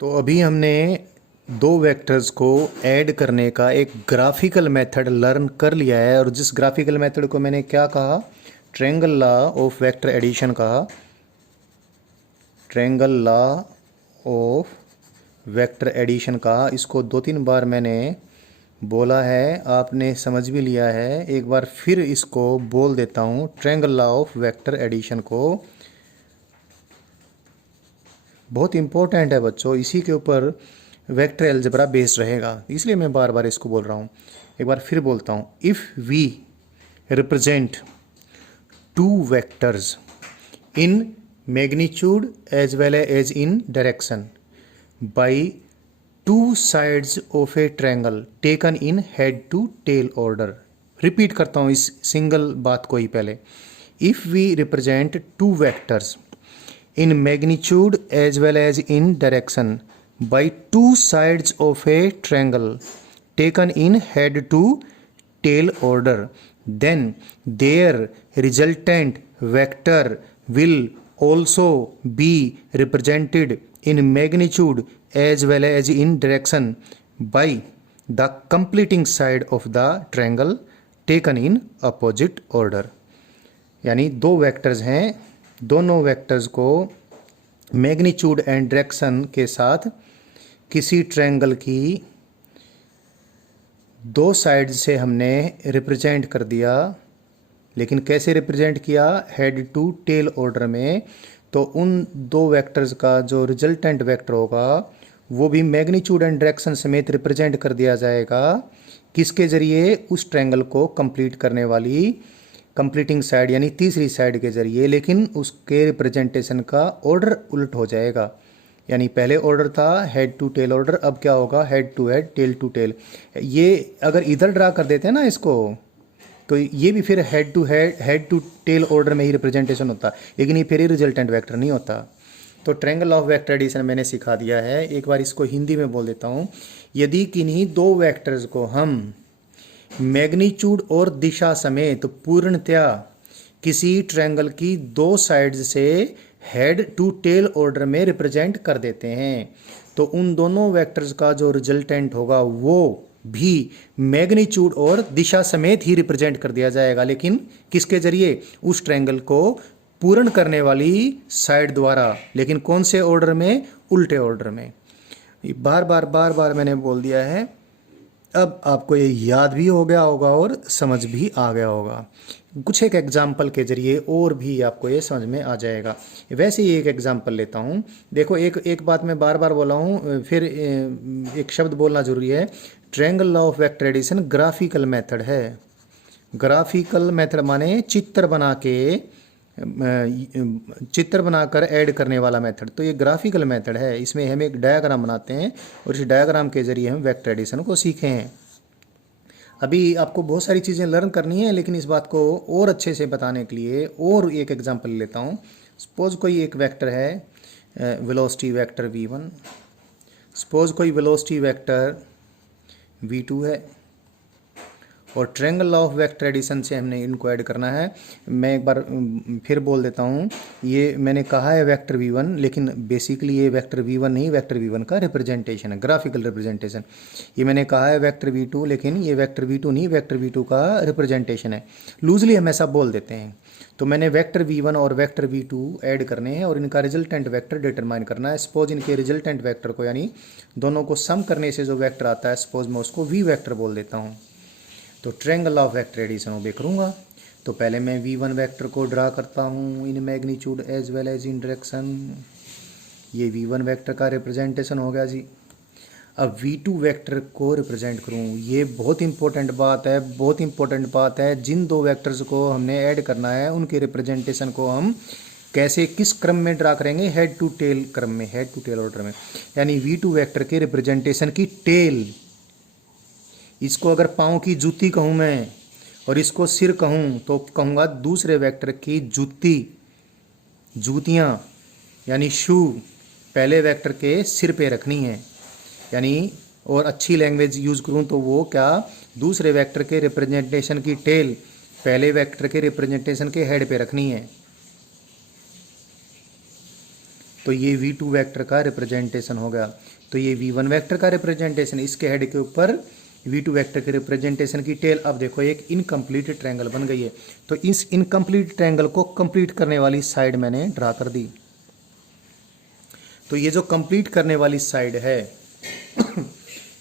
तो अभी हमने दो वेक्टर्स को ऐड करने का एक ग्राफिकल मेथड लर्न कर लिया है। और जिस ग्राफिकल मेथड को मैंने क्या कहा, triangle law of vector addition कहा। Triangle law of vector addition कहा। इसको दो तीन बार मैंने बोला है, आपने समझ भी लिया है। एक बार फिर इसको बोल देता हूँ, triangle law of vector addition को। बहुत इंपॉर्टेंट है बच्चों, इसी के ऊपर वेक्टर अलजेब्रा बेस्ड रहेगा, इसलिए मैं बार बार इसको बोल रहा हूँ। एक बार फिर बोलता हूँ, if we represent two vectors in magnitude as well as in direction by two sides of a triangle taken in head to tail order. Repeat करता हूँ इस सिंगल बात को ही पहले। If we represent two vectors in magnitude as well as in direction by two sides of a triangle taken in head to tail order, then their resultant vector will also be represented in magnitude as well as in direction by the completing side of the triangle taken in opposite order। यानी दो vectors हैं, दोनों vectors को magnitude and direction के साथ किसी triangle की दो साइड से हमने रिप्रेजेंट कर दिया। लेकिन कैसे रिप्रेजेंट किया? हेड टू टेल ऑर्डर में। तो उन दो वेक्टर्स का जो रिजल्टेंट वेक्टर होगा वो भी मैग्नीट्यूड एंड डायरेक्शन समेत रिप्रेजेंट कर दिया जाएगा। किसके जरिए? उस ट्रायंगल को कंप्लीट करने वाली कंप्लीटिंग साइड यानी तीसरी साइड के जरिए। लेकिन उसके रिप्रेजेंटेशन का ऑर्डर उल्ट हो जाएगा। यानी पहले ऑर्डर था हेड टू टेल ऑर्डर, अब क्या होगा? Head to head, tail to tail. ये अगर इधर ड्रा कर देते हैं ना इसको, तो ये भी फिर head to head, head to tail order में ही रिप्रेजेंटेशन होता, लेकिन ये फिर ही रिजल्टेंट वेक्टर नहीं होता। तो ट्रायंगल ऑफ वेक्टर एडिशन मैंने सिखा दिया है। एक बार इसको हिंदी में बोल देता हूँ। यदि किन्हीं दो वेक्टर्स को हम मैग्नीट्यूड और दिशा समेत पूर्णतया किसी ट्रायंगल की दो साइड्स से हेड टू टेल ऑर्डर में रिप्रेजेंट कर देते हैं, तो उन दोनों वेक्टर्स का जो रिजल्टेंट होगा वो भी मैग्नीट्यूड और दिशा समेत ही रिप्रेजेंट कर दिया जाएगा। लेकिन किसके जरिए? उस ट्रायंगल को पूर्ण करने वाली साइड द्वारा। लेकिन कौन से ऑर्डर में? उल्टे ऑर्डर में। बार बार मैंने बोल दिया है, अब आपको ये याद भी हो गया होगा और समझ भी आ गया होगा। कुछ एक एग्जाम्पल के जरिए और भी आपको ये समझ में आ जाएगा। वैसे ही एक एग्जाम्पल लेता हूँ। देखो, एक बात मैं बार बार बोला हूँ, फिर एक शब्द बोलना जरूरी है। Triangle law of vector addition graphical method है। ग्राफिकल मेथड माने चित्र बनाकर ऐड करने वाला मेथड। तो ये ग्राफिकल मेथड है। इसमें हम एक डायग्राम बनाते हैं और इस डायग्राम के जरिए हम वेक्टर एडिशन को सीखे हैं। अभी आपको बहुत सारी चीज़ें लर्न करनी है, लेकिन इस बात को और अच्छे से बताने के लिए और एक एग्जांपल लेता हूँ। सपोज कोई एक वेक्टर है, वेलोसिटी वेक्टर v1। सपोज कोई वेलोसिटी वेक्टर v2 है और triangle law of vector addition से हमने इनको ऐड करना है। मैं एक बार फिर बोल देता हूँ। ये मैंने कहा है वेक्टर v1, लेकिन बेसिकली ये वेक्टर v1 नहीं, वेक्टर v1 का रिप्रेजेंटेशन है, ग्राफिकल रिप्रेजेंटेशन। ये मैंने कहा है वेक्टर v2, लेकिन ये वेक्टर v2 नहीं, वेक्टर v2 का रिप्रेजेंटेशन है। लूजली हम ऐसा बोल देते हैं। तो मैंने वेक्टर v1 और वेक्टर v2 ऐड करने हैं और इनका रिजल्टेंट वेक्टर डिटरमाइन करना है। सपोज इनके रिजल्टेंट वेक्टर को, यानी दोनों को सम करने से जो वेक्टर आता है, सपोज मैं उसको v वेक्टर बोल देता हूँ। तो ट्रायंगल ऑफ वेक्टर एडिशन ओबे करूँगा। तो पहले मैं v1 वेक्टर को ड्रा करता हूँ in magnitude as well as in direction. ये v1 वेक्टर का रिप्रेजेंटेशन हो गया जी। अब v2 वेक्टर को रिप्रेजेंट करूँ। ये बहुत इंपॉर्टेंट बात है, बहुत इंपॉर्टेंट बात है। जिन दो वेक्टर्स को हमने ऐड करना है उनके रिप्रेजेंटेशन को हम कैसे, किस क्रम में ड्रा करेंगे? हेड टू टेल क्रम में, हेड टू टेल ऑर्डर में। यानी v2 वेक्टर के रिप्रेजेंटेशन की टेल, इसको अगर पाँव की जूती कहूँ मैं और इसको सिर कहूँ तो कहूँगा दूसरे वेक्टर की जूतियाँ यानी शू पहले वेक्टर के सिर पे रखनी है। यानी और अच्छी लैंग्वेज यूज़ करूँ तो वो क्या, दूसरे वेक्टर के रिप्रेजेंटेशन की टेल पहले वेक्टर के रिप्रेजेंटेशन के हेड पे रखनी है। तो ये v2 वेक्टर का रिप्रेजेंटेशन हो गया। तो ये v1 वेक्टर का रिप्रेजेंटेशन, इसके हेड के ऊपर v2 वेक्टर के रिप्रेजेंटेशन की टेल। अब देखो एक इनकम्प्लीट ट्रायंगल बन गई है। तो इस इनकम्प्लीट ट्रायंगल को कंप्लीट करने वाली साइड मैंने ड्रा कर दी। तो ये जो कंप्लीट करने वाली साइड है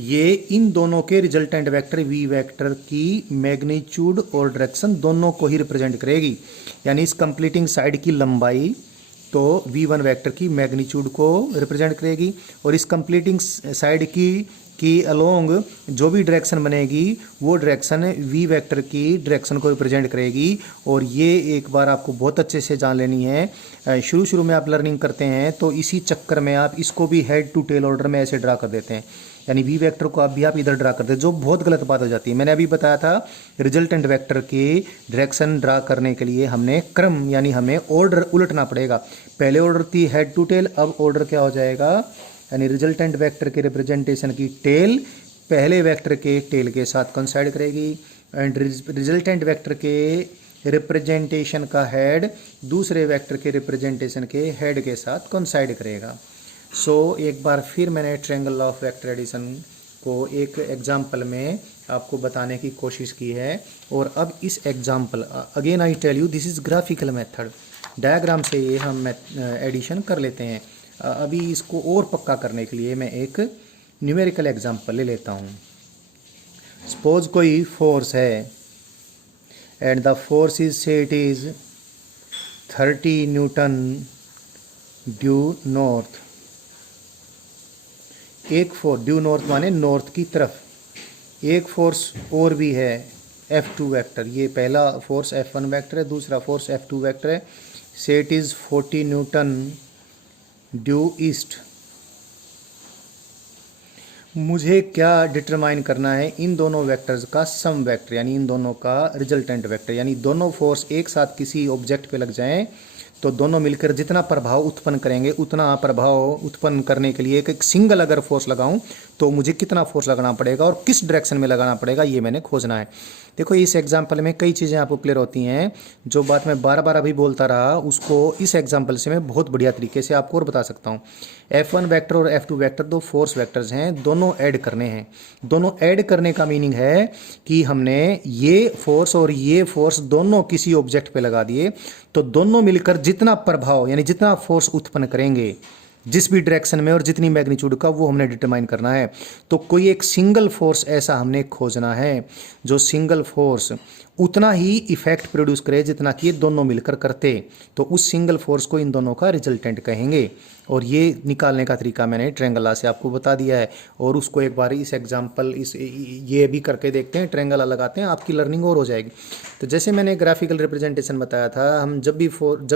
ये इन दोनों के रिजल्टेंट वेक्टर v वेक्टर की मैग्नीट्यूड और डायरेक्शन दोनों को ही रिप्रेजेंट करेगी। यानी इस कंप्लीटिंग साइड की लंबाई तो v1 वेक्टर की मैग्नीट्यूड को रिप्रेजेंट करेगी, और इस कंप्लीटिंग साइड की अलोंग जो भी डायरेक्शन बनेगी वो डायरेक्शन v वेक्टर की डायरेक्शन को रिप्रेजेंट करेगी। और ये एक बार आपको बहुत अच्छे से जान लेनी है। शुरू में आप लर्निंग करते हैं तो इसी चक्कर में आप इसको भी हेड टू टेल ऑर्डर में ऐसे ड्रा कर देते हैं, यानी v वेक्टर को आप इधर ड्रा करते हैं, जो बहुत गलत बात हो जाती है। मैंने अभी बताया था रिजल्टेंट वेक्टर के डायरेक्शन ड्रा करने के लिए हमने क्रम यानी हमें ऑर्डर उलटना पड़ेगा। पहले ऑर्डर थी हेड टू टेल, अब ऑर्डर क्या हो जाएगा, यानी रिजल्टेंट वेक्टर के रिप्रेजेंटेशन की टेल पहले वेक्टर के टेल के साथ कोइंसाइड करेगी, एंड रिजल्टेंट वेक्टर के रिप्रेजेंटेशन का हेड दूसरे वेक्टर के रिप्रेजेंटेशन के हेड के साथ कोइंसाइड करेगा। सो एक बार फिर मैंने ट्रायंगल ऑफ वेक्टर एडिशन को एक एग्जाम्पल में आपको बताने की कोशिश की है। और अब इस example, again I tell you this is graphical method, diagram से ये हम एडिशन कर लेते हैं। अभी इसको और पक्का करने के लिए मैं एक न्यूमेरिकल एग्जाम्पल ले लेता हूँ। सपोज कोई फोर्स है एंड द फोर्स इज से it is 30 Newton due north. एक फोर्स ड्यू नॉर्थ माने नॉर्थ की तरफ, एक फोर्स और भी है F2 वेक्टर। ये पहला फोर्स F1 वेक्टर है, दूसरा फोर्स F2 वेक्टर है। से it is 40 Newton due east. मुझे क्या डिटरमाइन करना है, इन दोनों वेक्टर्स का सम वेक्टर, यानी इन दोनों का रिजल्टेंट वेक्टर। यानी दोनों फोर्स एक साथ किसी ऑब्जेक्ट पे लग जाएं तो दोनों मिलकर जितना प्रभाव उत्पन्न करेंगे, उतना प्रभाव उत्पन्न करने के लिए एक सिंगल अगर फोर्स लगाऊं तो मुझे कितना फोर्स लगाना पड़ेगा और किस डायरेक्शन में लगाना पड़ेगा, ये मैंने खोजना है। देखो इस एग्जाम्पल में कई चीज़ें आपको क्लियर होती हैं। जो बात मैं बार बार अभी बोलता रहा उसको इस एग्जाम्पल से मैं बहुत बढ़िया तरीके से आपको और बता सकता हूँ। F1 वेक्टर और F2 वेक्टर दो फोर्स वेक्टर्स हैं, दोनों ऐड करने हैं। दोनों ऐड करने का मीनिंग है कि हमने ये फोर्स और ये फोर्स दोनों किसी ऑब्जेक्ट पे लगा दिए, तो दोनों मिलकर जितना प्रभाव यानी जितना फोर्स उत्पन्न करेंगे जिस भी डायरेक्शन में और जितनी मैग्नीट्यूड का, वो हमने डिटरमाइन करना है। तो कोई एक सिंगल फोर्स ऐसा हमने खोजना है जो सिंगल फोर्स उतना ही इफेक्ट प्रोड्यूस करे जितना कि ये दोनों मिलकर करते, तो उस सिंगल फोर्स को इन दोनों का रिजल्टेंट कहेंगे। और ये निकालने का तरीका मैंने ट्रायंगल लॉ से आपको बता दिया है। और उसको एक बार इस एग्जांपल ये भी करके देखते हैं, ट्रायंगल लॉ लगाते हैं, आपकी लर्निंग और हो जाएगी। तो जैसे मैंने ग्राफिकल रिप्रेजेंटेशन बताया था, हम जब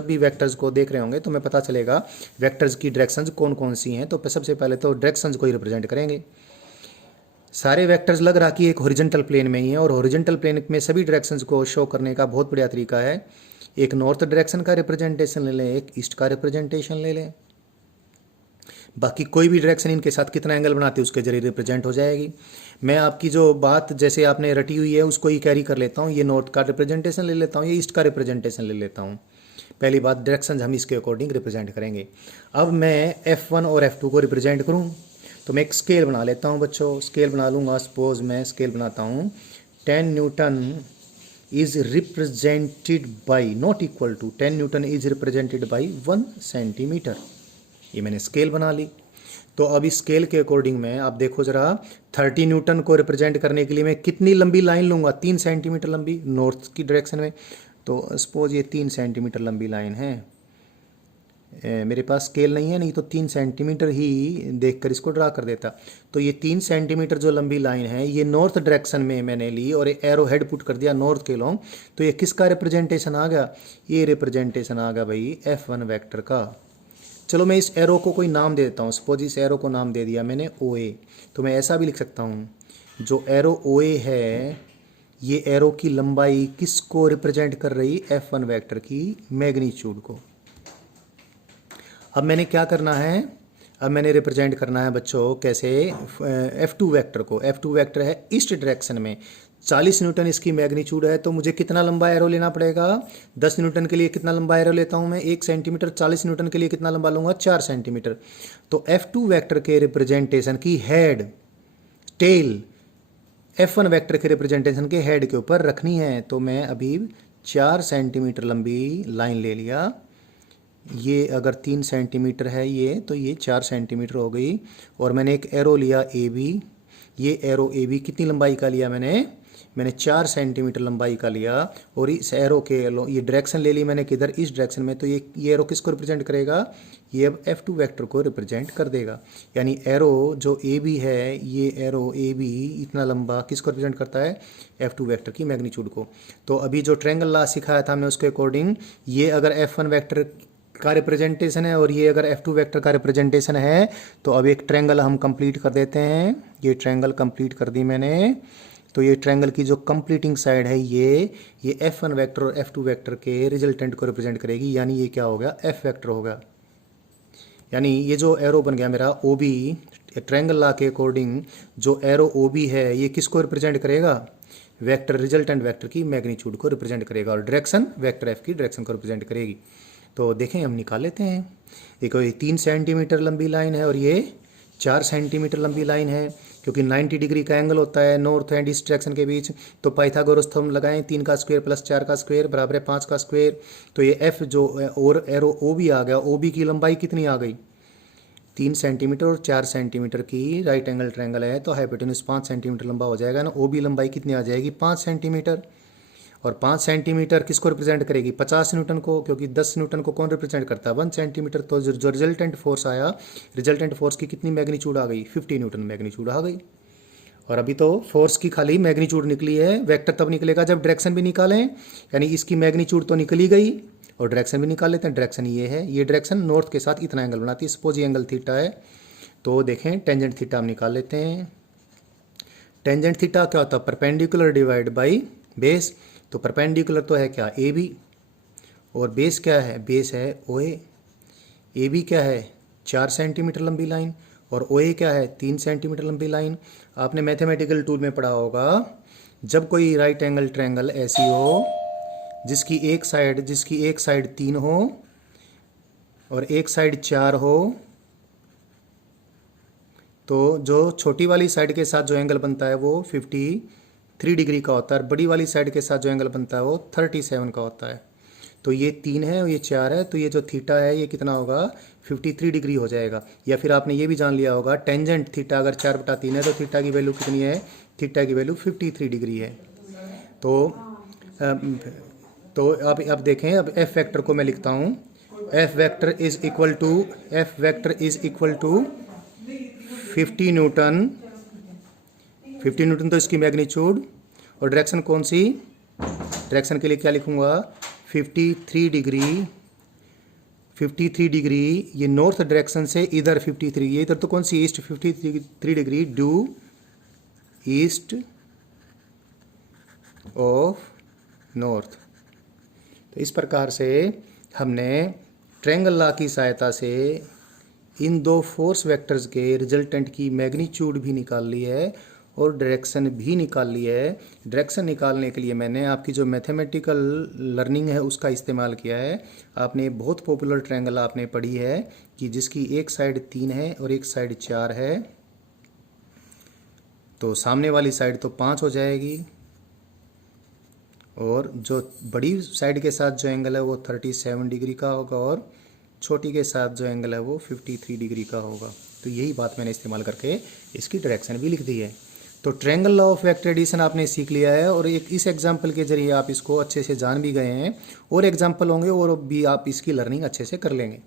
भी वेक्टर्स को देख रहे होंगे तो हमें पता चलेगा वेक्टर्स की डायरेक्शंस कौन कौन सी हैं। तो सबसे पहले तो डायरेक्शंस को ही रिप्रेजेंट करेंगे। सारे वेक्टर्स लग रहा कि एक हॉरिजॉन्टल प्लेन में ही है, और हॉरिजॉन्टल प्लेन में सभी डायरेक्शंस को शो करने का बहुत बढ़िया तरीका है। एक नॉर्थ डायरेक्शन का रिप्रेजेंटेशन ले लें, एक ईस्ट का रिप्रेजेंटेशन ले लें, बाकी कोई भी डायरेक्शन इनके साथ कितना एंगल बनाते हैं उसके जरिए रिप्रेजेंट हो जाएगी। मैं आपकी जो बात जैसे आपने रटी हुई है उसको ही कैरी कर लेता हूँ। ये नॉर्थ का रिप्रेजेंटेशन ले लेता हूँ, ये ईस्ट का रिप्रेजेंटेशन ले लेता हूँ। पहली बात, डायरेक्शन हम इसके अकॉर्डिंग रिप्रेजेंट करेंगे। अब मैं F1 और F2 को रिप्रेजेंट करूँ तो मैं एक स्केल बना लेता हूँ बच्चों। स्केल बना लूँगा, सपोज मैं स्केल बनाता हूँ 10 newton is represented by, not equal to 10 newton is represented by 1 centimetre. ये मैंने स्केल बना ली। तो अब इस स्केल के अकॉर्डिंग में आप देखो जरा, 30 न्यूटन को रिप्रेजेंट करने के लिए मैं कितनी लंबी लाइन लूँगा, 3 सेंटीमीटर लंबी नॉर्थ की डायरेक्शन में। तो सपोज ये 3 सेंटीमीटर लंबी लाइन है। मेरे पास स्केल नहीं है, नहीं तो 3 सेंटीमीटर ही देखकर इसको ड्रा कर देता। तो ये 3 सेंटीमीटर जो लंबी लाइन है ये नॉर्थ डायरेक्शन में मैंने ली और एरो हेड पुट कर दिया नॉर्थ के लॉन्ग। तो ये किसका रिप्रेजेंटेशन आ गया, ये रिप्रेजेंटेशन आ गया भाई F1 वेक्टर का। चलो मैं इस एरो को कोई नाम दे देता हूँ। सपोज इस एरो को नाम दे दिया मैंने OA। तो मैं ऐसा भी लिख सकता हूँ, जो एरो OA है ये एरो की लंबाई किसको रिप्रेजेंट कर रही, F1 वेक्टर की मैग्नीट्यूड को। अब मैंने क्या करना है, अब मैंने रिप्रेजेंट करना है बच्चों कैसे, F2 वेक्टर को। F2 वेक्टर है ईस्ट डायरेक्शन में, 40 न्यूटन इसकी मैग्नीट्यूड है, तो मुझे कितना लंबा एरो लेना पड़ेगा? 10 न्यूटन के लिए कितना लंबा एरो लेता हूं मैं? 1 सेंटीमीटर। 40 न्यूटन के लिए कितना लंबा लूंगा? 4 सेंटीमीटर। तो F2 वेक्टर के रिप्रेजेंटेशन की हेड, टेल F1 वेक्टर के रिप्रेजेंटेशन के हेड के ऊपर रखनी है। तो मैं अभी 4 सेंटीमीटर लंबी लाइन ले लिया। ये अगर 3 सेंटीमीटर है ये, तो ये 4 सेंटीमीटर हो गई। और मैंने एक एरो लिया AB। ये एरो AB कितनी लंबाई का लिया मैंने 4 सेंटीमीटर लंबाई का लिया। और इस एरो के ये डायरेक्शन ले ली मैंने किधर? इस डायरेक्शन में। तो ये एरो किसको रिप्रेजेंट करेगा? ये अब F2 वेक्टर को रिप्रेजेंट कर देगा। यानी एरो जो AB है, ये एरो AB इतना लंबा किसको रिप्रेजेंट करता है? F2 वेक्टर की मैग्नीट्यूड को। तो अभी जो ट्रायंगल लॉ सिखाया था हमने उसके अकॉर्डिंग, ये अगर F1 वेक्टर का रिप्रेजेंटेशन है और ये अगर F2 वेक्टर का रिप्रेजेंटेशन है, तो अब एक ट्रायंगल हम कंप्लीट कर देते हैं। ये ट्रायंगल कंप्लीट कर दी मैंने। तो ये ट्रायंगल की जो कंप्लीटिंग साइड है ये F1 वेक्टर और F2 वेक्टर के रिजल्टेंट को रिप्रेजेंट करेगी। यानी ये क्या हो गया? F वेक्टर होगा। यानी ये जो एरो बन गया मेरा OB, ट्रायंगल लॉ के अकॉर्डिंग जो एरो OB है, ये किसको रिप्रेजेंट करेगा? वेक्टर, रिजल्टेंट वेक्टर की मैग्नीट्यूड को रिप्रेजेंट करेगा। और डायरेक्शन वेक्टर F की डायरेक्शन को रिप्रेजेंट करेगी। तो देखें, हम निकाल लेते हैं। देखो, ये 3 सेंटीमीटर लंबी लाइन है और ये 4 सेंटीमीटर लंबी लाइन है। क्योंकि 90 डिग्री का एंगल होता है नॉर्थ एंड ईस्ट डायरेक्शन के बीच। तो पाइथागोरस थ्योरम लगाएं, 3 का स्क्वायर प्लस 4 का स्क्वायर बराबर है 5 का स्क्वायर। तो ये F जो और एरो OB आ गया, OB की लंबाई कितनी आ गई? 3 सेंटीमीटर और 4 सेंटीमीटर की राइट एंगल ट्रायंगल है, तो हाइपोटेन्यूज 5 सेंटीमीटर लंबा हो जाएगा ना। OB लंबाई कितनी आ जाएगी? 5 सेंटीमीटर। और 5 सेंटीमीटर किसको रिप्रेजेंट करेगी? 50 न्यूटन को। क्योंकि 10 न्यूटन को कौन रिप्रेजेंट करता है? 1 सेंटीमीटर। तो जो रिजल्टेंट फोर्स आया, रिजल्टेंट फोर्स की कितनी मैग्नीट्यूड आ गई? 50 न्यूटन मैग्नीट्यूड आ गई। और अभी तो फोर्स की खाली मैग्नीट्यूड निकली है। वेक्टर तब निकलेगा जब डायरेक्शन भी निकालें। यानी इसकी मैग्नीट्यूड तो निकली गई और डायरेक्शन भी निकाल लेते हैं। डायरेक्शन ये है, ये डायरेक्शन नॉर्थ के साथ इतना एंगल बनाती है। सपोज ये एंगल थीटा है, तो देखें टेंजेंट थीटा हम निकाल लेते हैं। टेंजेंट थीटा क्या होता है? Perpendicular divide by base. तो परपेंडिकुलर तो है क्या? AB। और बेस क्या है? बेस है OA। AB क्या है? 4 सेंटीमीटर लंबी लाइन। और OA क्या है? 3 सेंटीमीटर लंबी लाइन। आपने मैथमेटिकल टूल में पढ़ा होगा, जब कोई राइट एंगल ट्रायंगल ऐसी हो जिसकी एक साइड 3 हो और एक साइड 4 हो, तो जो छोटी वाली साइड के साथ जो एंगल बनता है वो 53 डिग्री का होता है। और बड़ी वाली साइड के साथ जो एंगल बनता है वो 37 का होता है। तो ये 3 है और ये 4 है, तो ये जो थीटा है ये कितना होगा? 53 डिग्री हो जाएगा। या फिर आपने ये भी जान लिया होगा, टेंजेंट थीटा अगर 4/3 है तो थीटा की वैल्यू कितनी है? थीटा की वैल्यू 53 डिग्री है। तो अब देखें, अब F वेक्टर को मैं लिखता हूँ। F vector is equal to 50 newton. 50 newton तो इसकी मैग्नीट्यूड। और डायरेक्शन कौन सी? डायरेक्शन के लिए क्या लिखूंगा? 53 डिग्री। ये नॉर्थ डायरेक्शन से इधर 53, ये इधर तो कौन सी? East. 53 degree due east of north. तो इस प्रकार से हमने ट्रायंगल लॉ की सहायता से इन दो फोर्स वेक्टर्स के रिजल्टेंट की मैग्नीट्यूड भी निकाल ली है और डायरेक्शन भी निकाल ली है। डायरेक्शन निकालने के लिए मैंने आपकी जो मैथमेटिकल लर्निंग है उसका इस्तेमाल किया है। आपने बहुत पॉपुलर ट्रायंगल आपने पढ़ी है कि जिसकी एक साइड 3 है और एक साइड 4 है, तो सामने वाली साइड तो 5 हो जाएगी और जो बड़ी साइड के साथ जो एंगल है वो 37 डिग्री का होगा और छोटी के साथ जो एंगल है वो 53 डिग्री का होगा। तो यही बात मैंने इस्तेमाल करके इसकी डायरेक्शन भी लिख दी है। तो triangle law of vector addition आपने सीख लिया है और एक इस एग्जाम्पल के जरिए आप इसको अच्छे से जान भी गए हैं। और एग्जाम्पल होंगे और भी आप इसकी लर्निंग अच्छे से कर लेंगे।